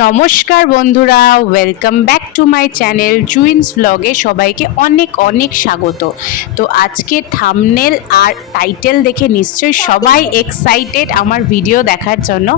নমস্কার বন্ধুরা, welcome back to my channel জুইন্স ব্লগে সবাইকে অনেক অনেক স্বাগত। তো আজকে থাম্বনেল আর টাইটেল দেখে নিশ্চয়ই সবাই এক্সাইটেড আমার ভিডিও দেখার জন্য।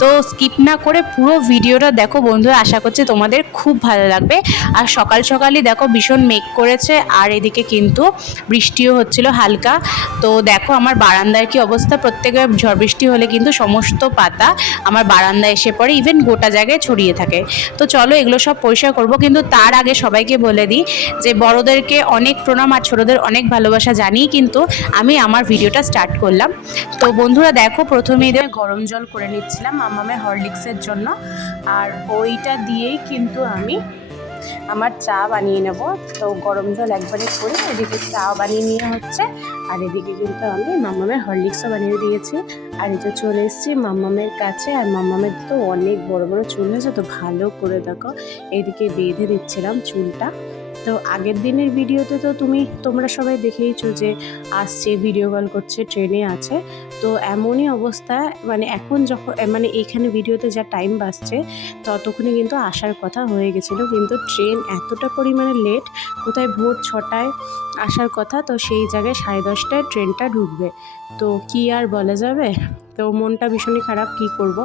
তো স্কিপ না করে পুরো ভিডিওটা দেখো বন্ধুরা, আশা করছি তোমাদের খুব ভালো লাগবে। আর সকাল সকালই দেখো ভীষণ মেঘ করেছে, আর এদিকে কিন্তু বৃষ্টিও হচ্ছিল হালকা। তো দেখো আমার বারান্দার কি অবস্থা, প্রত্যেকে ঝড় বৃষ্টি হলে কিন্তু সমস্ত পাতা আমার বারান্দায় এসে পড়ে, ইভেন গোটা জায়গায় ছড়িয়ে থাকে। তো চলো এগুলো সব পরিষ্কার করব, কিন্তু তার আগে সবাইকে বলে দিই যে বড়োদেরকে অনেক প্রণাম আর ছোটোদের অনেক ভালোবাসা জানিয়ে কিন্তু আমি আমার ভিডিওটা স্টার্ট করলাম। তো বন্ধুরা দেখো, প্রথমে এদের গরম জল করে নিচ্ছিলাম মামামের হরলিক্সের জন্য, আর ওইটা দিয়েই কিন্তু আমি আমার চা বানিয়ে নেব। তো গরম জল একবারে করে এদিকে চা বানিয়ে নেওয়া হচ্ছে, আর এদিকে কিন্তু আমি মামামের হরলিক্সও বানিয়ে দিয়েছি। আর এই যে চলে এসেছি মামামের কাছে, আর মামামের তো অনেক বড় বড় চুল হয়েছে, তো ভালো করে দেখো এইদিকে বেঁধে দিচ্ছিলাম চুলটা। তো আগের দিনের ভিডিওতে তো তোমরা সবাই দেখেইছো যে আসছে, ভিডিও কল করছে, ট্রেনে আছে। তো এমনই অবস্থা, মানে এখন যখন এইখানে ভিডিওতে যা টাইম বাজছে ততক্ষণে কিন্তু আসার কথা হয়ে গেছিলো, কিন্তু ট্রেন এতটা পরিমাণে লেট, কোথায় ভোর 6টায় আসার কথা, তো সেই জায়গায় 10:30টায় ট্রেনটা ঢুকবে। তো কি আর বলা যাবে, তো মনটা ভীষণই খারাপ, কি করব।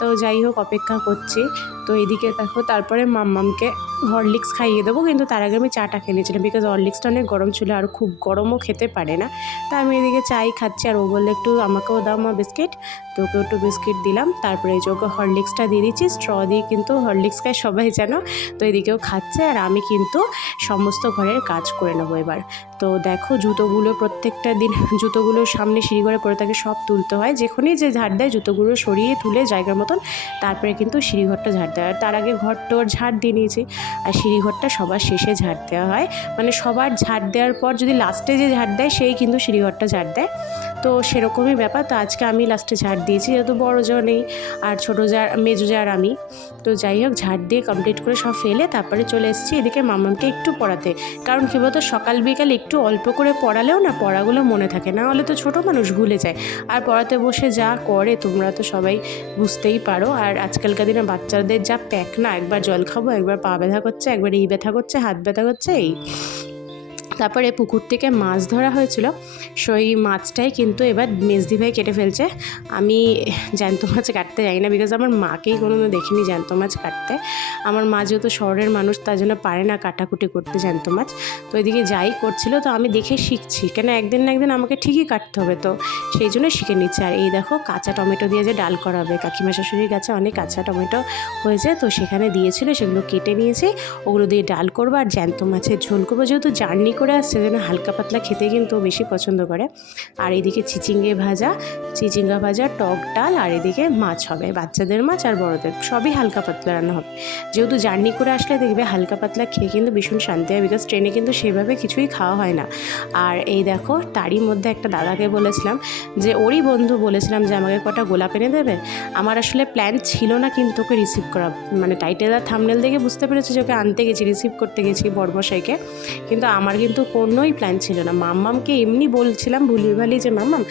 তো যাই হোক অপেক্ষা করছি। তো এদিকে দেখো তারপরে মাম্মামকে হরলিক্স খাইয়ে দেবো, কিন্তু তার আগে আমি চাটা খেয়ে নিয়েছিলাম, বিকজ হরলিক্সটা অনেক গরম ছিল আর খুব গরমও খেতে পারে না। তা আমি এদিকে চাই খাচ্ছি, আর ও বললে একটু আমাকেও দাও মা বিস্কিট, তো ওকেও একটু বিস্কিট দিলাম। তারপরে এই যে ওকে হরলিক্সটা দিয়ে দিচ্ছি, স্ট্র দিয়ে কিন্তু হরলিক্স খায় সবাই জানো। তো এদিকেও খাচ্ছে, আর আমি কিন্তু সমস্ত ঘরের কাজ করে নেবো এবার। তো দেখো জুতোগুলো প্রত্যেকটা দিন জুতোগুলো সামনে সিঁড়িঘরে পড়ে থাকে, সব তুলতে হয়, যেখানেই যে ঝাড় দেয় জুতোগুলো সরিয়ে তুলে জায়গার মতন তারপরে কিন্তু সিঁড়িঘরটা ঝাড় দেওয়া হয়। তার আগে ঘরটোর ঝাড় দিয়ে নিয়েছি, আর সিঁড়িঘরটা সবার শেষে ঝাড় দেওয়া হয়, মানে সবার ঝাড় দেওয়ার পর যদি লাস্টে যে ঝাড় দেয় সেই কিন্তু সিঁড়িঘরটা ঝাড় দেয়। তো সেরকমই ব্যাপার। তো আজকে আমি লাস্টে ঝাড় দিয়েছি, যেহেতু বড়ো জা নেই আর ছোটো যা মেজো যার আমি। তো যাই হোক ঝাড় দিয়ে কমপ্লিট করে সব ফেলে তারপরে চলে এসেছি এদিকে মামামকে একটু পড়াতে, কারণ কী বলতো সকাল বিকাল একটু অল্প করে পড়ালেও না পড়াগুলো মনে থাকে, না হলে তো ছোটো মানুষ ভুলে যায়। আর পড়াতে বসে যা করে তোমরা তো সবাই বুঝতেই পারো। আর আজকালকার দিনে বাচ্চাদের যা প্যাক না, একবার জল খাবো, একবার পা ব্যথা করছে, একবার এই ব্যথা করছে, হাত ব্যথা করছে, এই। তারপরে পুকুর থেকে মাছ ধরা হয়েছিল, সেই মাছটাই কিন্তু এবার মেজদি ভাই কেটে ফেলছে। আমি জ্যান্ত মাছ কাটতে যাই না, বিকজ আমার মাকেই কোনোদিন দেখিনি জ্যান্ত মাছ কাটতে। আমার মা যেহেতু শহরের মানুষ, তার জন্য পারে না কাটাকুটি করতে জ্যান্ত মাছ। তো এদিকে যাই করছিল, তো আমি দেখে শিখছি, কেন একদিন না একদিন আমাকে ঠিকই কাটতে হবে, তো সেই জন্য শিখে নিচ্ছে। আর এই দেখো কাঁচা টমেটো দিয়ে যে ডাল করা হবে, কাকিমা শাশুড়ির কাছে অনেক কাঁচা টমেটো হয়েছে, তো সেখানে দিয়েছিল, সেগুলো কেটে নিয়েছি, ওগুলো দিয়ে ডাল করবো আর জ্যান্ত মাছের ঝোল করবো। যেহেতু জার্নি করে আসছে যেন হালকা পাতলা খেতে কিন্তু বেশি পছন্দ করে। আর এদিকে চিচিঙ্গা ভাজা, টক ডাল, আর এদিকে মাছ হবে, বাচ্চাদের মাছ আর বড়দের সবই হালকা পাতলা রান্না হবে। যেহেতু জার্নি করে আসলে দেখবে হালকা পাতলা খেয়ে কিন্তু ভীষণ শান্তি হয়, বিকজ ট্রেনে কিন্তু সেভাবে কিছুই খাওয়া হয় না। আর এই দেখো তারই মধ্যে একটা দাদাকে বলেছিলাম, যে ওরই বন্ধু বলেছিলাম যে আমাকে কটা গোলাপ এনে দেবে। আমার আসলে প্ল্যান ছিল না কিন্তু ওকে রিসিভ করা, মানে টাইটেল আর থাম্বনেল দেখে বুঝতে পেরেছি যে ওকে আনতে গেছি, রিসিভ করতে গেছি বড়মশাইকে, কিন্তু আমার কিন্তু কোনোই প্ল্যান ছিল না। মাম্মামকে এমনি বলছিলাম ভুলিয়ে ভালি যে মাম্মাম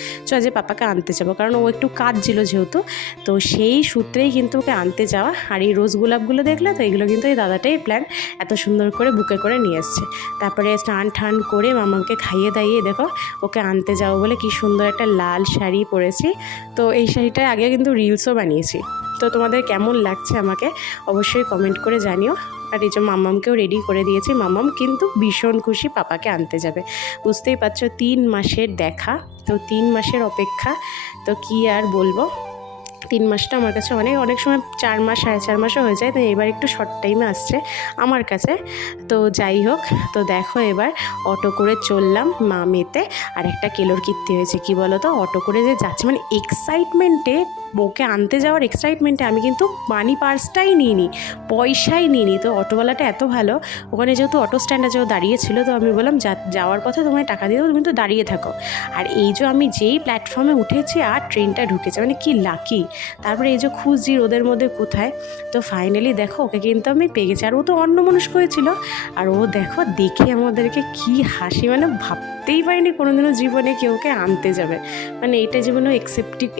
যে পাপাকে আনতে যাবো, কারণ ও একটু কাজ ছিল যেহেতু, তো সেই সূত্রেই কিন্তু ওকে আনতে যাওয়া। আর এই রোজ গোলাপগুলো দেখলে তো, এগুলো কিন্তু এই দাদাটাই প্ল্যান, এত সুন্দর করে বুকে করে নিয়ে এসছে। তারপরে স্নান ঠান করে মাম্মামকে খাইয়ে দাইয়ে দেখো ওকে আনতে যাবো বলে কি সুন্দর একটা লাল শাড়ি পরেছি। তো এই শাড়িটায় আগে কিন্তু রিলসও বানিয়েছি। তো তোমাদের কেমন লাগছে আমাকে অবশ্যই কমেন্ট করে জানিও। আর এই যে মাম্মামকেও রেডি করে দিয়েছি, মাম্মাম কিন্তু ভীষণ খুশি পাপাকে আনতে যাবে। বুঝতেই পারছো 3 মাসের দেখা, তো 3 মাসের অপেক্ষা, তো কি আর বলবো। 3 মাসটা আমার কাছে অনেক সময় 4 মাস 4.5 মাসও হয়ে যায়, তো এবার একটু শর্ট টাইমে আসছে আমার কাছে। তো যাই হোক, তো দেখো এবার অটো করে চললাম মা মেতে। আর একটা কেলোর কীর্তি হয়েছে, কি বলো তো, অটো করে যে যাচ্ছে, মানে এক্সাইটমেন্টে, ওকে আনতে যাওয়ার এক্সাইটমেন্টে আমি কিন্তু মানি পার্সটাই নিইনি, পয়সাই নিইনি। তো অটোওয়ালাটা এত ভালো, ওখানে যেহেতু অটো স্ট্যান্ড আছে ও দাঁড়িয়েছিল, তো আমি বললাম যাওয়ার পথে তোমায় টাকা দিয়ে দেবো, তুমি তো দাঁড়িয়ে থাকো। আর এই যে আমি যেই প্ল্যাটফর্মে উঠেছি আর ট্রেনটা ঢুকেছে, মানে কি লাকি। তারপরে এই যে খুঁজছি রোদের মধ্যে কোথায়, তো ফাইনালি দেখো ওকে কিন্তু আমি পেয়ে গেছি। আর ও তো অন্যমনস্ক হয়েছিল, আর ও দেখো দেখে আমাদেরকে কি হাসি, মানে ভাবতেই পারিনি কোনোদিনও জীবনে কেউ ওকে আনতে যাবে, মানে এটা জীবনে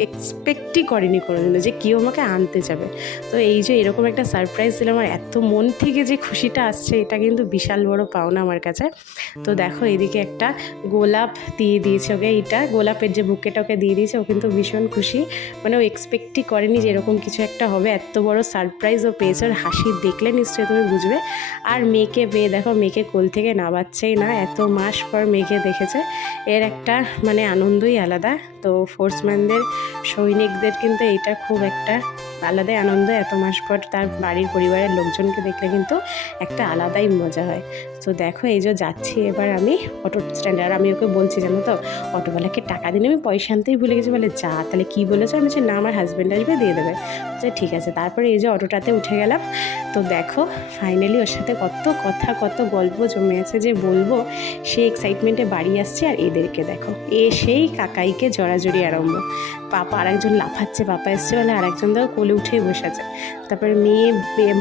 এক্সপেক্টই করেনি কোনোদিনও যে কেউ আমাকে আনতে যাবে। তো এই যে এরকম একটা সারপ্রাইজ দিলে আমার এত মন থেকে যে খুশিটা আসছে, এটা কিন্তু বিশাল বড় পাওনা আমার কাছে। তো দেখো এদিকে একটা গোলাপ দিয়ে দিয়েছে ওকে, এইটা গোলাপের যে বুকেটা ওকে দিয়ে দিয়েছে, ও কিন্তু ভীষণ খুশি, মানে ও এক্সপেক্টই করেনি যে এরকম কিছু একটা হবে, এত বড় সারপ্রাইজ ও পেয়েছে। ওর হাসি দেখলে নিশ্চয়ই তুমি বুঝবে। আর মেয়েকে পেয়ে দেখো, মেয়েকে কোল থেকে নামাচ্ছেই না, এত মাস পর মেয়েকে দেখেছে, এর একটা মানে আনন্দই আলাদা। তো ফোর্সম্যানদের সৈনিকদের কিন্তু এইটা খুব একটা আলাদাই আনন্দ, এত মাস পর তার বাড়ির পরিবারের লোকজনকে দেখলে কিন্তু একটা আলাদাই মজা হয়। তো দেখো এই যে যাচ্ছি এবার আমি অটো স্ট্যান্ডে, আর আমি ওকে বলছি জানো তো, অটোওয়ালাকে টাকা দিলে আমি পয়সা আনতেই ভুলে গেছি। বলে যা তাহলে কী বলেছো? আমি বলছি না, আমার হাজব্যান্ড আসবে দিয়ে দেবে। যে ঠিক আছে। তারপরে এই যে অটোটাতে উঠে গেলাম। তো দেখো ফাইনালি ওর সাথে কত কথা কত গল্প জমে আছে যে বলবো, সেই এক্সাইটমেন্টে বাড়ি আসছে। আর এদেরকে দেখো, সেই কাকাইকে জড়াজড়ি আরম্ভ। পাপা আরেকজন লাফাচ্ছে, পাপা এসছে বলে আরেকজন দেখো কোলে উঠেই বসে আছে। তারপরে মেয়ে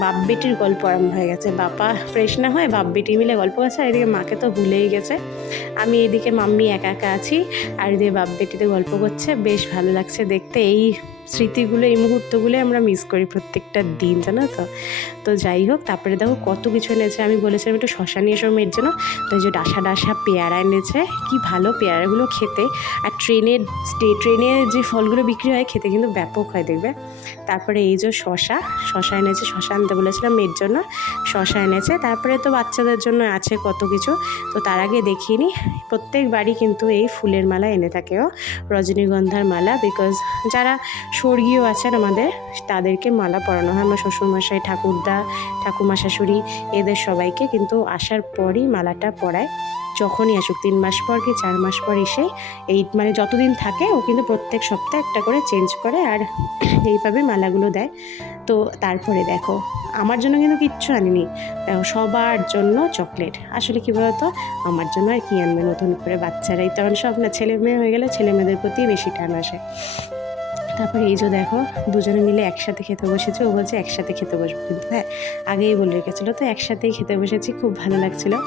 বাপ বেটির গল্প আরম্ভ হয়ে গেছে, বাপা ফ্রেশ না হয় বাপ বেটি মিলে গল্প করছে। আর এদিকে মাকে তো ভুলেই গেছে, আমি এদিকে মাম্মি একা একা আছি, আর এদিকে বাপ বেটিতে গল্প করছে। বেশ ভালো লাগছে দেখতে। এই স্মৃতিগুলো, এই মুহূর্তগুলো আমরা মিস করি প্রত্যেকটা দিন, জানো তো। তো যাই হোক, তারপরে দেখো কত কিছু এনেছে। আমি বলেছিলাম একটু শশা নিয়ে এসো মেয়ের জন্য, তো এই যে ডাসা ডাসা পেয়ারা এনেছে, কি ভালো পেয়ারাগুলো খেতে। আর ট্রেনে যে ফলগুলো বিক্রি হয় খেতে কিন্তু ব্যাপক হয় দেখবে। তারপরে এই যে শশা এনেছে, শশা আনতে বলেছিলাম মেয়ের জন্য, শশা এনেছে। তারপরে তো বাচ্চাদের জন্য আছে কত কিছু। তো তার আগে দেখিয়ে নিই, প্রত্যেক বাড়ি কিন্তু এই ফুলের মালা এনে থাকে, ও রজনীগন্ধার মালা, বিকজ যারা স্বর্গীয় আছেন আমাদের তাদেরকে মালা পরানো হয়। আমার শ্বশুরমশাই, ঠাকুরদা, ঠাকুমা, শাশুড়ি এদের সবাইকে কিন্তু আসার পরই মালাটা পরায়, যখনই আসুক 3 মাস পর কি 4 মাস পর এসে, এই মানে যতদিন থাকে ও কিন্তু প্রত্যেক সপ্তাহে একটা করে চেঞ্জ করে, আর এইভাবে মালাগুলো দেয়। তো তারপরে দেখো আমার জন্য কিন্তু কিচ্ছু আনিনি, দেখো সবার জন্য চকলেট। আসলে কী বলতো, আমার জন্য আর কি আনবে নতুন করে, বাচ্চারাই তখন সব না, ছেলে মেয়ে হয়ে গেলে ছেলে মেয়েদের প্রতি বেশি টান আসে। তারপরে এই যে দেখো দুজনে মিলে একসাথে খেতে বসেছে, ও বলছে একসাথে খেতে বসবো, কিন্তু হ্যাঁ আগেই বলে রেখেছিলো, তো একসাথেই খেতে বসেছি, খুব ভালো লাগছিলো।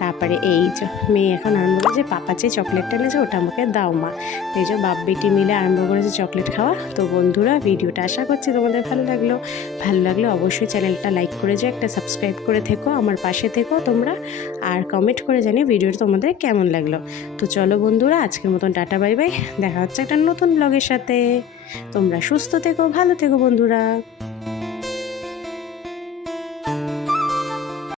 তারপরে এই যে মেয়ে এখন আরম্ভ করেছে, পাপা যে চকলেটটা এনেছে ওটা আমাকে দাও মা। এই যে বাপ বেটি মিলে আরম্ভ করেছে চকলেট খাওয়া। তো বন্ধুরা ভিডিওটা আশা করছি তোমাদের ভালো লাগলো অবশ্যই চ্যানেলটা লাইক করে যাও, একটা সাবস্ক্রাইব করে থেকো, আমার পাশে থেকো তোমরা, আর কমেন্ট করে জানিয়ে ভিডিওটা তোমাদের কেমন লাগলো। তো চলো বন্ধুরা, আজকের মতন টাটা বাই বাই, দেখা হচ্ছে একটা নতুন ব্লগের সাথে। তোমরা সুস্থ থেকো, ভালো থেকো বন্ধুরা।